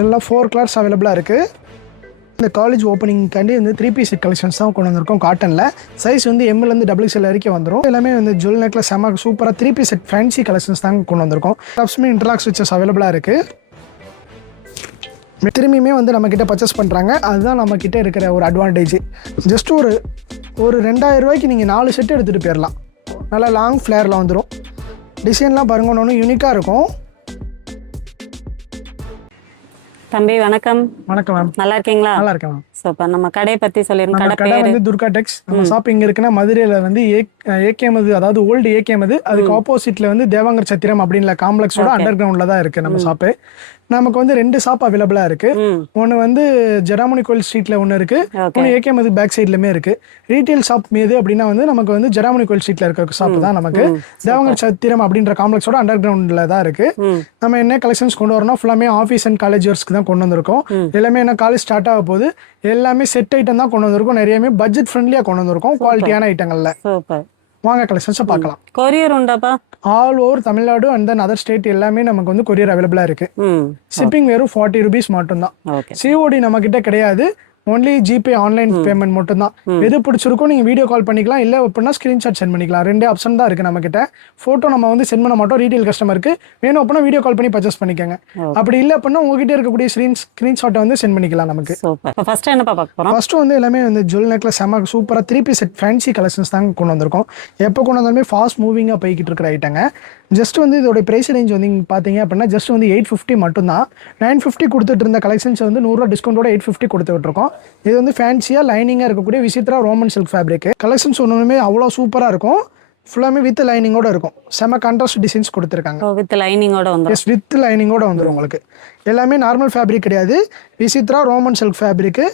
இதெல்லாம் 4 கலர்ஸ் அவைலபிளாக இருக்குது. இந்த காலேஜ் ஓப்பனிங்காண்டி வந்து 3 பீஸ் செட் கலெக்ஷன்ஸ் தான் கொண்டு வந்திருக்கோம் காட்டனில். சைஸ் வந்து எம்எல்லேருந்து XXL வரைக்கும் வந்துடும். எல்லாமே வந்து ஜுவல் நெக்கில் செம்ம சூப்பராக 3 பீஸ் செட் ஃபேன்சி கலெக்ஷன்ஸ் தான் கொண்டு வந்திருக்கோம். டாப்ஸுமே இன்டர்லாக் ஸ்விட்சஸ் அவைலபிளாக இருக்குது. திரும்பியுமே வந்து நம்மக்கிட்ட பர்ச்சேஸ் பண்ணுறாங்க. அதுதான் நம்மக்கிட்ட இருக்கிற ஒரு அட்வான்டேஜ். ஜஸ்ட் ஒரு 2000 ரூபாய்க்கு நீங்கள் 4 செட்டு எடுத்துகிட்டு போயிடலாம். நல்லா லாங் ஃப்ளேரில் வந்துடும். டிசைன்லாம் பாருங்க, ஒன்று யூனிக்காக இருக்கும். தம்பி வணக்கம். வணக்கம் மேம். நல்லா இருக்கீங்களா? நல்லா இருக்கேன் மேம். சூப்பர். நம்ம கடை பற்றி சொல்லிருங்க. கடை வந்து துர்கா டெக்ஸ். நம்ம ஷாப் இங்கே இருக்குன்னா மதுரையில் வந்து ஏகேமது, அதாவது ஓல்டு ஏகேமது, அதுக்கு ஆப்போசிட்டில் வந்து தேவாங்கர் சத்திரம் அப்படின்ற காம்ப்ளெக்ஸோட அண்டர் கிரவுண்டில் தான் இருக்குது நம்ம ஷாப்பு. நமக்கு வந்து 2 ஷாப் அவைலபிளாக இருக்குது. ஒன்று வந்து ஜெராமணி கோயில் ஸ்ட்ரீட்டில் ஒன்று இருக்குது, ஒன்று ஏகேமது பேக் சைட்லையுமே இருக்குது. ரீட்டைல் ஷாப் மீது அப்படின்னா வந்து நமக்கு வந்து ஜெராமணி கோயில் ஸ்ட்ரீட்டில் இருக்க ஷாப் தான் நமக்கு. தேவாங்கர் சத்திரம் அப்படின்ற காம்ப்ளெக்ஸோட அண்டர் கிரவுண்டில் தான் இருக்குது. நம்ம என்ன கலெக்ஷன்ஸ் கொண்டு வரணும், ஃபுல்லாமே ஆஃபீஸ் அண்ட் காலேஜ் ஒர்க்ஸ்க்கு தான் கொண்டு வந்திருக்கோம். எல்லாமே என்ன காலேஜ் ஸ்டார்ட் ஆக போகுது. எல்லாமே செட் ஐட்டம் தான் கொண்டு வந்திருக்கோம். நிறையவே பட்ஜெட் ஃப்ரெண்ட்லியாக கொண்டு வந்திருக்கோம், குவாலிட்டியான ஐட்டங்கள்ல. வாங்க கலெக்ஷன்ஸை பார்க்கலாம். கொரியர் உண்டாப்பா? All over Tamil Nadu and then other state எல்லாமே நமக்கு வந்து கொரியர் அவைலபிளா இருக்கு. ஷிப்பிங் வெறும் 40 ரூபீஸ் மட்டும்தான். சிஓடி நம்ம கிட்ட கிடையாது. ஒன்லி ஜிபே ஆன்லைன் பேமெண்ட் மட்டும் தான். எது பிடிச்சிருக்கோ நீங்க வீடியோ கால் பண்ணிக்கலாம், இல்ல அப்படின்னா ஸ்கிரீன்ஷாட் சென்ட் பண்ணிக்கலாம். 2 ஆப்ஷன் தான் இருக்கு நம்ம கிட்ட. போட்டோ நம்ம வந்து சென்ட் பண்ண மாட்டோம் ரீட்டைல் கஸ்டமருக்கு. வேணும் அப்படின்னா வீடியோ கால் பண்ணி பர்ச்சேஸ் பண்ணிக்கோங்க. அப்படி இல்லை அப்படின்னா உங்ககிட்ட இருக்கக்கூடிய ஸ்கிரீன்ஷாட்டை வந்து சென்ட் பண்ணிக்கலாம் நமக்கு. ஃபர்ஸ்ட் என்ன பார்க்க போறோம்? ஃபர்ஸ்ட் வந்து எல்லாமே வந்து ஜுவல் நெக்ல செம்ம சூப்பரா 3 பீஸ் செட் ஃபேன்சி கலெக்ஷன்ஸ் தான் கொண்டு வந்திருக்கோம். எப்போ கொண்டு வந்தாலுமே ஃபாஸ்ட் மூவிங்கா போய்கிட்டு இருக்கிற ஐட்டங்க. ஜஸ்ட் வந்து இதோட பிரைஸ் ரேஞ்ச் வந்து பார்த்தீங்க அப்படின்னா ஜஸ்ட் வந்து 850 மட்டும்தான். 950 கொடுத்துட்டு இருந்த கலெக்ஷன்ஸ் வந்து 100 ரூபா டிஸ்கவுண்டோட 850 கொடுத்துட்டு இருக்கோம். இது வந்து ஃபேன்சியாக லைனிங்காக இருக்கக்கூடிய Vichitra Roman silk fabric collections ஒன்றுமே அவ்வளோ சூப்பராக இருக்கும். ஃபுல்லாமே வித் லைனிங்கோட இருக்கும். செம்ம கான்ட்ராஸ்ட் டிசைன்ஸ் கொடுத்துருக்காங்க. வித் லைனிங்கோட வந்துடும். எஸ், வித் லைனிங்கோட வந்துடும் உங்களுக்கு. எல்லாமே நார்மல் ஃபேப்ரிக் கிடையாது, விசித்ரா ரோமன் சில்க் ஃபேப்ரிக்.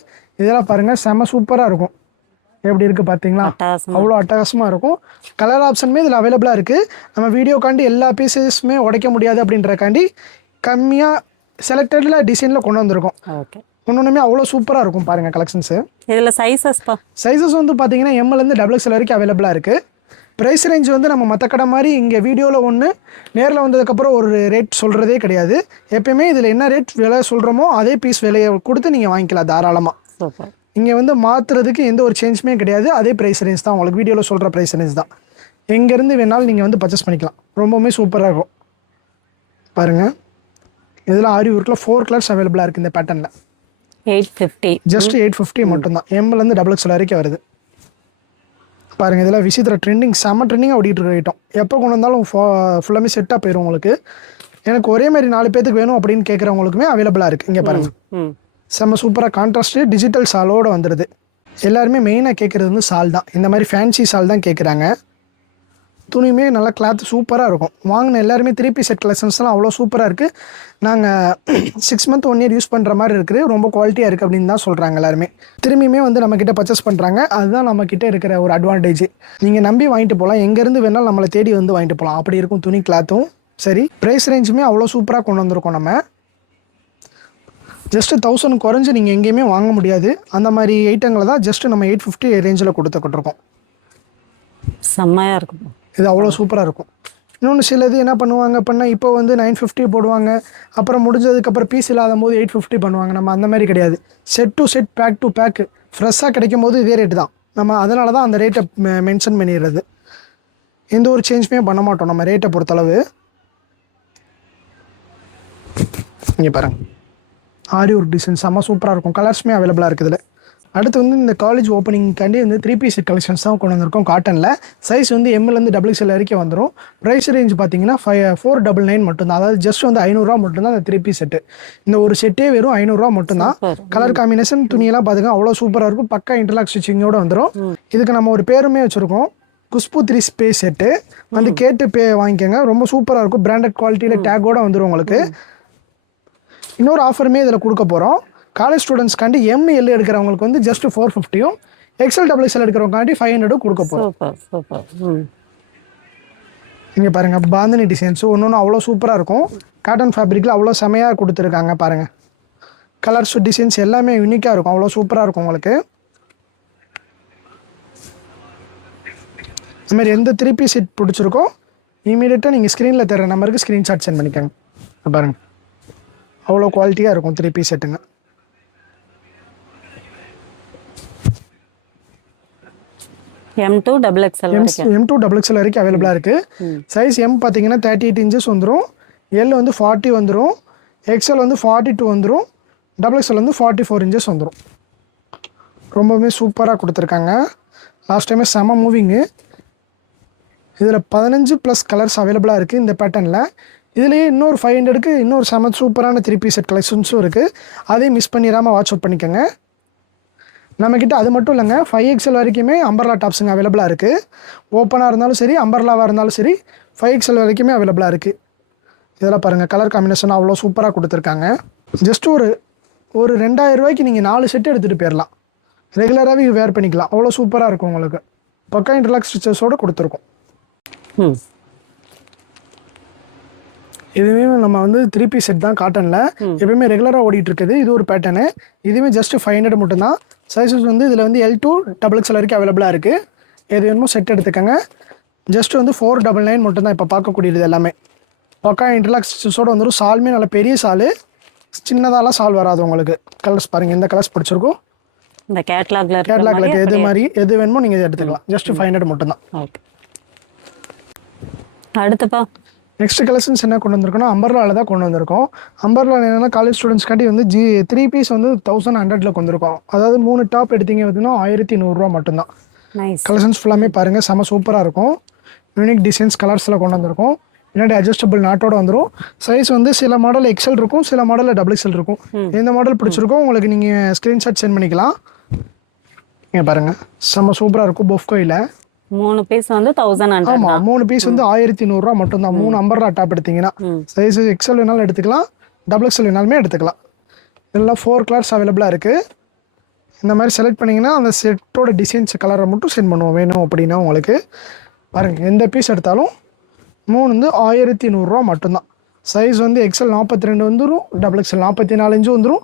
இதெல்லாம் பாருங்கள், செம்ம சூப்பராக இருக்கும். எப்படி இருக்குது பார்த்தீங்களா? அவ்வளோ அட்டகாசமாக இருக்கும். கலர் ஆப்ஷனுமே இதில் அவைலபிளாக இருக்குது. நம்ம வீடியோக்காண்டி எல்லா பீசஸுமே உடைக்க முடியாது அப்படின்றக்காண்டி கம்மியாக செலக்டடில் டிசைனில் கொண்டு வந்திருக்கோம். ஒன்றுமே அவ்வளோ சூப்பராக இருக்கும் பாருங்கள் கலெக்ஷன்ஸு. இதில் சைஸஸ் வந்து பார்த்தீங்கன்னா எம்எல்லேருந்து XXL வரைக்கும் அவைலபிளாக இருக்குது. ப்ரைஸ் ரேஞ்ச் வந்து நம்ம மற்ற கடை மாதிரி இங்கே வீடியோவில் ஒன்று, நேரில் வந்ததுக்கப்புறம் ஒரு ரேட் சொல்கிறதே கிடையாது. எப்பயுமே இதில் என்ன ரேட் விலை சொல்கிறோமோ அதே பீஸ் விலையை கொடுத்து நீங்கள் வாங்கிக்கலாம் தாராளமாக. இங்கே வந்து மாற்றுறதுக்கு எந்த ஒரு சேஞ்சுமே கிடையாது. அதே ப்ரைஸ் ரேஞ்ச் தான் உங்களுக்கு வீடியோவில் சொல்கிற ப்ரைஸ் ரேஞ்ச் தான். எங்கேருந்து வேணாலும் நீங்கள் வந்து பர்ச்சேஸ் பண்ணிக்கலாம். ரொம்பவுமே சூப்பராக இருக்கும் பாருங்கள். இதில் ஆரி ஒர்க்கில் 4 கலர்ஸ் அவைலபிளாக இருக்குது இந்த பேட்டர்னில். 850, ஜஸ்ட் 850 மட்டும்தான். எம்எல்லேருந்து XXL வரைக்கும் வருது பாருங்கள். இதெல்லாம் விசித்திர ட்ரெண்டிங், செம்ம ட்ரெண்டிங்காக ஓடிட்டு இருக்க ஐட்டம். எப்போ கொண்டு வந்தாலும் ஃபுல்லாமே செட்டாக போயிடும் உங்களுக்கு. எனக்கு ஒரே மாதிரி 4 பேத்துக்கு வேணும் அப்படின்னு கேட்குறவங்களுக்குமே அவைலபிளாக இருக்குது. இங்கே பாருங்கள், செம்ம சூப்பராக கான்ட்ராஸ்ட்டு டிஜிட்டல் சாலோடு வந்துடுது. எல்லாருமே மெயினாக கேட்குறது வந்து சால் தான். இந்த மாதிரி ஃபேன்சி சால் தான் கேட்குறாங்க. துணியுமே நல்லா கிளாத் சூப்பராக இருக்கும். வாங்கின எல்லாருமே 3 பீஸ் செட் கலெக்ஷன்ஸ்லாம் அவ்வளோ சூப்பராக இருக்குது. நாங்கள் 6 மந்த் 1 இயர் யூஸ் பண்ணுற மாதிரி இருக்குது. ரொம்ப குவாலிட்டியாக இருக்குது அப்படின்னு தான் சொல்கிறாங்க எல்லாருமே. திரும்பியுமே வந்து நம்மக்கிட்ட பர்ச்சேஸ் பண்ணுறாங்க. அதுதான் நம்மக்கிட்ட இருக்கிற ஒரு அட்வான்டேஜ். நீங்கள் நம்பி வாங்கிட்டு போகலாம், எங்கேருந்து வேணாலும் நம்மளை தேடி வந்து வாங்கிட்டு போகலாம். அப்படி இருக்கும் துணி கிளாத்தும் சரி. ப்ரைஸ் ரேஞ்சுமே அவ்வளோ சூப்பராக கொண்டு வந்திருக்கோம். நம்ம ஜஸ்ட்டு 1000 குறைஞ்சி நீங்கள் எங்கேயுமே வாங்க முடியாது. அந்த மாதிரி ஐட்டங்களை தான் ஜஸ்ட்டு நம்ம 850 ரேஞ்சில் கொடுத்துக்கிட்டுருக்கோம். செம்மையாக இருக்கும். இது அவ்வளோ சூப்பராக இருக்கும். இன்னொன்று சிலது என்ன பண்ணுவாங்க அப்படின்னா, இப்போ வந்து 950 போடுவாங்க, அப்புறம் முடிஞ்சதுக்கப்புறம் பீஸ் இல்லாத போது 850 பண்ணுவாங்க. நம்ம அந்த மாதிரி கிடையாது. Set to set, back to back ஃப்ரெஷ்ஷாக கிடைக்கும் போது இதே ரேட்டு தான். நம்ம அதனால தான் அந்த ரேட்டை மென்ஷன் பண்ணிடுறது. எந்த ஒரு சேஞ்சுமே பண்ண மாட்டோம் நம்ம ரேட்டை பொறுத்தளவு. இங்கே பாருங்கள், ஆரி ஒரு டிசைன் செம்ம சூப்பராக இருக்கும். கலர்ஸுமே அவைலபிளாக இருக்குது இதில். அடுத்து வந்து இந்த காலேஜ் ஓப்பனிங்காண்டி வந்து 3 பீஸ் செட் கலெக்ஷன்ஸ் தான் கொண்டு வந்திருக்கோம் காட்டனில். சைஸ் வந்து எம்எல்லேருந்து XXL வரைக்கும் வந்துடும். ப்ரைஸ் ரேஞ்ச் பார்த்தீங்கன்னா 499 மட்டும்தான். அதாவது ஜஸ்ட் வந்து 500 ரூபா மட்டும்தான் அந்த 3 பீஸ் செட்டு. இந்த ஒரு செட்டே வெறும் 500 ரூபா மட்டும்தான். கலர் காம்பினேஷன் துணியெல்லாம் பார்த்துங்க அவ்வளோ சூப்பராக இருக்கும். பக்கா இன்டர்லாக் ஸ்டிச்சிங்கோடு வந்துடும். இதுக்கு நம்ம ஒரு பேருமே வச்சுருக்கோம், குஷ்பு 3 ஸ்பேஸ் செட்டு. வந்து கேட்டு வாங்கிக்கோங்க. ரொம்ப சூப்பராக இருக்கும். பிராண்டட் குவாலிட்டியில் டேக்கோடு வந்துடும் உங்களுக்கு. இன்னொரு ஆஃபருமே இதில் கொடுக்க போகிறோம். காலேஜ் ஸ்டூடெண்ட்ஸ்க்காண்டி ML எடுக்கிறவங்களுக்கு வந்து ஜஸ்ட் 450யும், XXL எடுக்கிறவங்காண்டி 500 கொடுக்க போகிறோம். இங்கே பாருங்கள், பாந்தினி டிசைன்ஸு ஒன்று அவ்வளோ சூப்பராக இருக்கும். காட்டன் ஃபேப்ரிக்கில் அவ்வளோ செமையாக கொடுத்துருக்காங்க பாருங்கள். கலர்ஸ் டிசைன்ஸ் எல்லாமே யூனிக்காக இருக்கும். அவ்வளோ சூப்பராக இருக்கும் உங்களுக்கு. இதுமாதிரி எந்த 3 பீஸ் செட் பிடிச்சிருக்கோ இமீடியட்டாக நீங்கள் ஸ்க்ரீனில் தர நம்பருக்கு ஸ்க்ரீன்ஷாட் சென்ட் பண்ணிக்கோங்க. பாருங்கள், அவ்வளோ குவாலிட்டியாக இருக்கும் 3 பீஸ் செட்டுங்க. M2 XXL வரைக்கும். M2 XXL வரைக்கும் அவைலபிளாக இருக்குது. சைஸ் M பார்த்தீங்கன்னா 38 இன்ச்சஸ் வந்துடும், L வந்து 40 வந்துடும், XL வந்து 42 வந்துடும், XXL வந்து 44 இன்ச்சஸ் வந்துடும். ரொம்பவுமே சூப்பராக கொடுத்துருக்காங்க. லாஸ்ட் டைமே செம மூவிங்கு. இதில் 15+ கலர்ஸ் அவைலபிளாக இருக்குது இந்த பேட்டர்னில். இதுலேயே இன்னொரு 500க்கு இன்னொரு செம சூப்பரான 3 பீஸ் செட் கலெக்ஷன்ஸும் இருக்குது. அதையும் மிஸ் பண்ணிடாமல் வாட்ச் அவுட் பண்ணிக்கோங்க. நம்மக்கிட்ட அது மட்டும் இல்லைங்க, 5XL வரைக்குமே அம்பர்லா டாப்ஸுங்க அவைலபிளாக இருக்குது. ஓப்பனாக இருந்தாலும் சரி, அம்பர்லாவாக இருந்தாலும் சரி, 5XL வரைக்குமே அவைலபிளாக இருக்குது. இதெல்லாம் பாருங்கள், கலர் காம்பினேஷன் அவ்வளோ சூப்பராக கொடுத்துருக்காங்க. ஜஸ்ட் ஒரு 2000 ரூபாய்க்கு நீங்கள் 4 செட்டு எடுத்துகிட்டு போயிடலாம். ரெகுலராகவே வேர் பண்ணிக்கலாம். அவ்வளோ சூப்பராக இருக்கும் உங்களுக்கு. பக்கா இன்டர்லாக் ஸ்டிச்சஸோடு கொடுத்துருக்கோம். இதுவுமே நம்ம வந்து 3 பீஸ் செட் தான் காட்டனில் எப்பயுமே ரெகுலராக ஓடிட்டு இருக்குது. இது ஒரு பேட்டர்னு. இதுவுமே ஜஸ்ட் 500 மட்டும்தான். சைஸஸ் வந்து இதில் வந்து L2 XXL வரைக்கும் அவைலபிளாக இருக்குது. எது வேணுமோ செட் எடுத்துக்கோங்க. ஜஸ்ட் வந்து 499 மட்டும்தான் இப்போ பார்க்கக்கூடியது எல்லாமே. பக்கா இன்டர்லாக் ஸ்டிச்சஸோடு வந்துடும். சால்மே நல்ல பெரிய சால், சின்னதாலாம் சால் வராது உங்களுக்கு. கலர்ஸ் பாருங்கள், எந்த கலர்ஸ் பிடிச்சிருக்கும். இந்த கேட்லாக்ல எது வேணுமோ நீங்கள் இதை எடுத்துக்கலாம். ஜஸ்ட் 500 மட்டும்தான். ஓகே, அடுத்துப்பா நெக்ஸ்ட் கலெக்ஷன்ஸ் என்ன கொண்டு வந்திருக்கோம்னா அம்பர்லாவில் தான் கொண்டு வந்திருக்கோம். அம்பர்லாவில் என்னென்னா காலேஜ் ஸ்டூடெண்ட்ஸ்க்காண்டி வந்து 3 பீஸ் வந்து 1100ல் கொண்டிருக்கோம். அதாவது 3 டாப் எடுத்தீங்க பார்த்தீங்கன்னா 1100 ரூபா மட்டும்தான். கலெக்ஷன்ஸ் ஃபுல்லாமே பாருங்கள், செம சூப்பராக இருக்கும். யூனிக் டிசைன்ஸ் கலர்ஸில் கொண்டு வந்திருக்கோம். பின்னாடி அட்ஜஸ்டபிள் நாட்டோட வந்துடும். சைஸ் வந்து சில மாடல் XL இருக்கும், சில மாடலில் XXL இருக்கும். எந்த மாடல் பிடிச்சிருக்கோ உங்களுக்கு நீங்கள் ஸ்க்ரீன்ஷாட் சென்ட் பண்ணிக்கலாம். நீங்கள் பாருங்கள், செம்ம சூப்பராக இருக்கும். பொஃப்கோயில் 3 பீஸ் வந்து 1100. ஆமாம், 3 பீஸ் வந்து 1100 ரூபா மட்டும்தான். 3 அம்பர்லா டாப் எடுத்தீங்கன்னா சைஸ் XL வேணாலும் எடுத்துக்கலாம், XXL வேணாலுமே எடுத்துக்கலாம். இதெல்லாம் 4 கலர்ஸ் அவைலபிளாக இருக்குது. இந்த மாதிரி செலக்ட் பண்ணிங்கன்னா அந்த செட்டோட டிசைன்ஸ் கலரை மட்டும் சென்ட் பண்ணுவோம் வேணும் அப்படின்னா உங்களுக்கு. பாருங்கள், எந்த பீஸ் எடுத்தாலும் 3 வந்து 1100 ரூபா மட்டும்தான். சைஸ் வந்து XL 42 வந்துடும், XXL 44 இன்ச்சு வந்துடும்.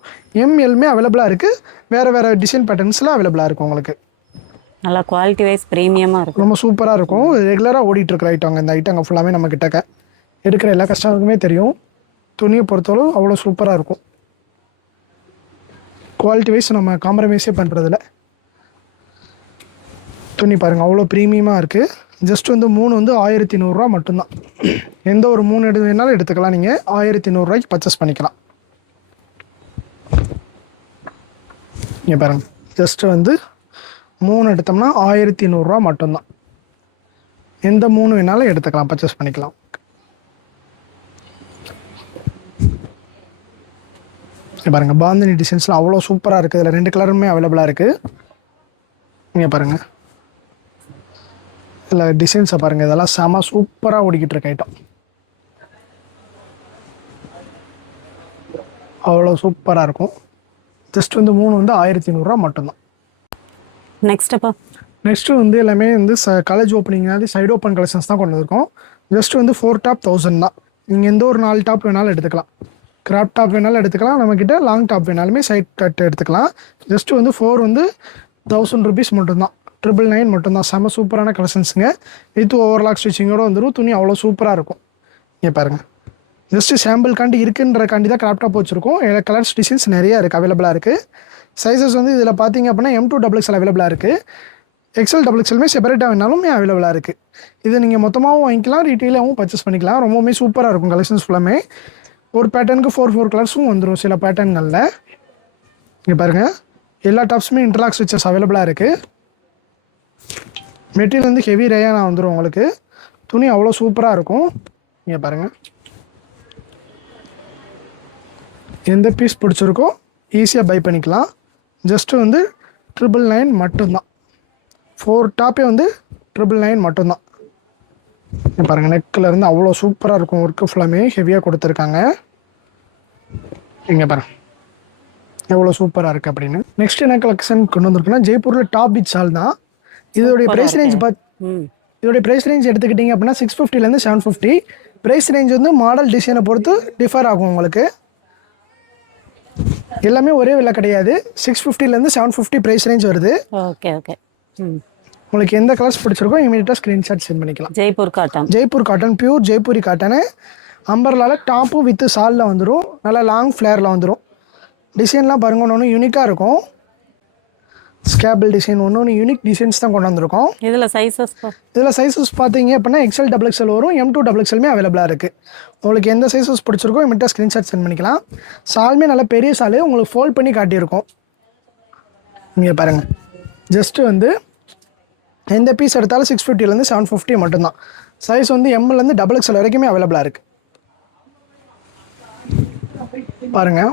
MLமே அவைலபிளாக இருக்குது. வேறு டிசைன் பேட்டர்ன்ஸில் அவைலபிளாக இருக்குது உங்களுக்கு. நல்லா குவாலிட்டி வைஸ் ப்ரீமியமாக இருக்கும். ரொம்ப சூப்பராக இருக்கும். ரெகுலராக ஓடிட்டுருக்குற ஐட்டங்க. இந்த ஐட்டங்க ஃபுல்லாமே நம்ம கிட்டக்க எடுக்கிற எல்லா கஸ்டமருக்குமே தெரியும். துணியை பொறுத்தளவு அவ்வளோ சூப்பராக இருக்கும். குவாலிட்டி வைஸ் நம்ம காம்ப்ரமைஸே பண்ணுறதில்ல. துணி பாருங்கள், அவ்வளோ ப்ரீமியமாக இருக்குது. ஜஸ்ட் வந்து 3 வந்து 1100 ரூபா மட்டும்தான். எந்த ஒரு 3 வேணாலும் எடுத்துக்கலாம். நீங்கள் 1100 ரூபாய்க்கு பர்ச்சேஸ் பண்ணிக்கலாம். இங்கே பாருங்கள், ஜஸ்ட்டு வந்து 3 எடுத்தோம்னா 1100 ரூபா மட்டும்தான். எந்த 3 வேணாலும் எடுத்துக்கலாம், பர்ச்சேஸ் பண்ணிக்கலாம். பாருங்கள், பாந்தினி டிசைன்ஸில் அவ்வளோ சூப்பராக இருக்குது. இதில் 2 கலருமே அவைலபிளாக இருக்குது. நீங்கள் பாருங்கள், இதில் டிசைன்ஸை பாருங்கள். இதெல்லாம் செம சூப்பராக ஓடிக்கிட்டு இருக்க ஐட்டம். அவ்வளோ சூப்பராக இருக்கும். ஜஸ்ட் வந்து 3 வந்து 1100 ரூபா மட்டும்தான். நெக்ஸ்ட்டு வந்து எல்லாமே வந்து காலேஜ் ஓப்பனிங்னாலே சைடு ஓப்பன் கலெக்ஷன்ஸ் தான் கொண்டு வந்திருக்கோம். ஜஸ்ட் வந்து 4 டாப் 1000 தான். நீங்கள் எந்த ஒரு 4 டாப் வேணாலும் எடுத்துக்கலாம். கிராப் டாப் வேணாலும் எடுத்துக்கலாம். நம்மக்கிட்ட லாங் டாப் வேணாலுமே சைட் கட் எடுத்துக்கலாம். ஜஸ்ட்டு வந்து 4 வந்து 1000 ருபீஸ் மட்டும்தான். 999 மட்டும்தான். செம சூப்பரான கலெக்ஷன்ஸுங்க. வித் ஓவர்லாக் ஸ்டிச்சிங்கோடு வந்துடும். துணி அவ்வளோ சூப்பராக இருக்கும். இங்கே பாருங்கள், ஜஸ்ட்டு சாம்பிள்காண்டி இருக்குன்றக்காண்டி தான் கிராப் டாப் வச்சுருக்கோம். கலர்ஸ் டிசைன்ஸ் நிறையா இருக்குது, அவைலபிளாக இருக்குது. சைஸஸ் வந்து இதில் பார்த்தீங்க அப்படின்னா M2 XXL அவைலபிளாக இருக்குது. XL XXLமே செப்பரேட்டாக வேணாலும் அவைலபிளாக இருக்குது. இது நீங்கள் மொத்தமாகவும் வாங்கிக்கலாம், ரீட்டெயிலாகவும் பர்ச்சேஸ் பண்ணிக்கலாம். ரொம்பவுமே சூப்பராக இருக்கும் கலெக்ஷன்ஸ் ஃபுல்லாமே. ஒரு பேட்டர்னுக்கு 4 கலர்ஸும் வந்துடும் சில பேட்டர்ன்களில். இங்கே பாருங்கள், எல்லா டாப்ஸுமே இன்டர்லாக் ஸ்டிச்சஸ் அவைலபிளாக இருக்குது. மெட்டீரியல் வந்து ஹெவி ரேயானா வந்துடும் உங்களுக்கு. துணி அவ்வளோ சூப்பராக இருக்கும். இங்கே பாருங்கள், எந்த பீஸ் பிடிச்சிருக்கோ ஈஸியாக பை பண்ணிக்கலாம். ஜஸ்ட்டு வந்து 999 மட்டும்தான். 4 டாப்பே வந்து 999 மட்டும்தான். பாருங்கள், நெக்கில் இருந்து அவ்வளோ சூப்பராக இருக்கும். ஒர்க்கு ஃபுல்லாமே ஹெவியாக கொடுத்துருக்காங்க. இங்கே பாருங்கள் எவ்வளோ சூப்பராக இருக்குது அப்படின்னு. நெக்ஸ்ட் என்ன கலெக்ஷன் கொண்டு வந்திருக்குன்னா ஜெய்ப்பூரில் டாப் பீச் சால் தான். இதோடைய ப்ரைஸ் ரேஞ்ச் எடுத்துக்கிட்டிங்க அப்படின்னா 650லேருந்து 750. ப்ரைஸ் ரேஞ்ச் வந்து மாடல் டிசைனை பொறுத்து டிஃபர் ஆகும் உங்களுக்கு. எல்லாமே ஒரே விலை கிடையாது. 650லேருந்து 750 ப்ரைஸ் ரேஞ்ச் வருது. Okay okay. உங்களுக்கு எந்த கலர்ஸ் பிடிச்சிருக்கோ இமீடியட்டாக ஸ்க்ரீன்ஷாட் சென்ட் பண்ணிக்கலாம். Jaipur cotton, pure Jaipuri cotton. அம்பர்லாவில் டாப்பும் வித்து சாலில் வந்துடும். நல்லா லாங் ஃப்ளேரில் வந்துடும். டிசைன்லாம் பாருங்கள் ஒன்று ஒன்று யூனிக்காக இருக்கும். ஸ்கேபிள் டிசைன் ஒன்று ஒன்று யூனிக் டிசைன்ஸ் தான் கொண்டு வந்திருக்கோம். இதில் சைஸஸ் இதில் சைஸஸ் பார்த்தீங்க அப்படின்னா XL XXL வரும். M2 XXLமே அவைலபிளாக இருக்குது. உங்களுக்கு எந்த சைஸஸ் பிடிச்சிருக்கோ இமிட்ட ஸ்க்ரீன்ஷாட் சென்ட் பண்ணிக்கலாம். சாலுமே நல்லா பெரிய சாலு, உங்களுக்கு ஃபோல்ட் பண்ணி காட்டியிருக்கோம். இங்கே பாருங்கள், ஜஸ்ட்டு வந்து எந்த பீஸ் எடுத்தாலும் 650 750 மட்டும்தான். சைஸ் வந்து ML XXL வரைக்குமே அவைலபிளாக இருக்குது. பாருங்கள்.